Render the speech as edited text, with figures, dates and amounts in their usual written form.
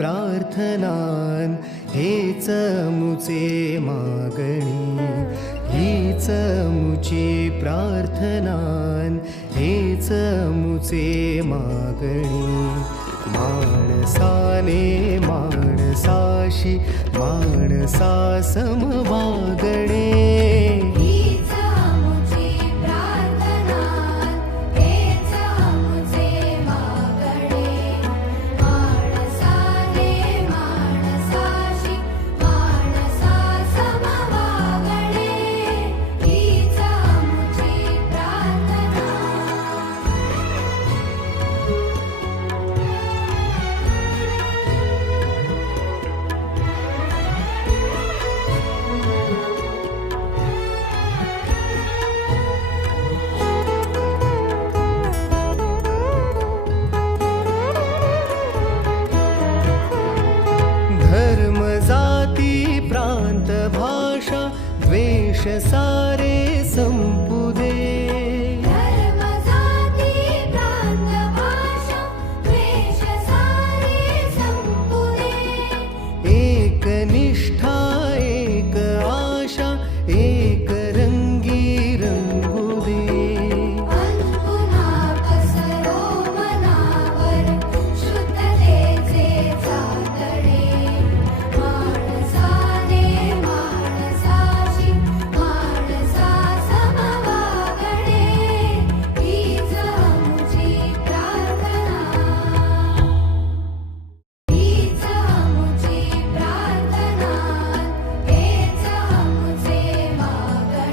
प्रार्थनान हेच मुचे मागणी, हीच मुची प्रार्थनान हेच मुचे मागणी. माणसाने माणसाशी माणसा सम वागणे, हीच मुची प्रार्थना हेच मुचे मागणे. माणसाने माणसाशी माणसा सम वागणे, हीच मुची प्रार्थना. धर्म जाती प्रांत भाषा द्वेष सारे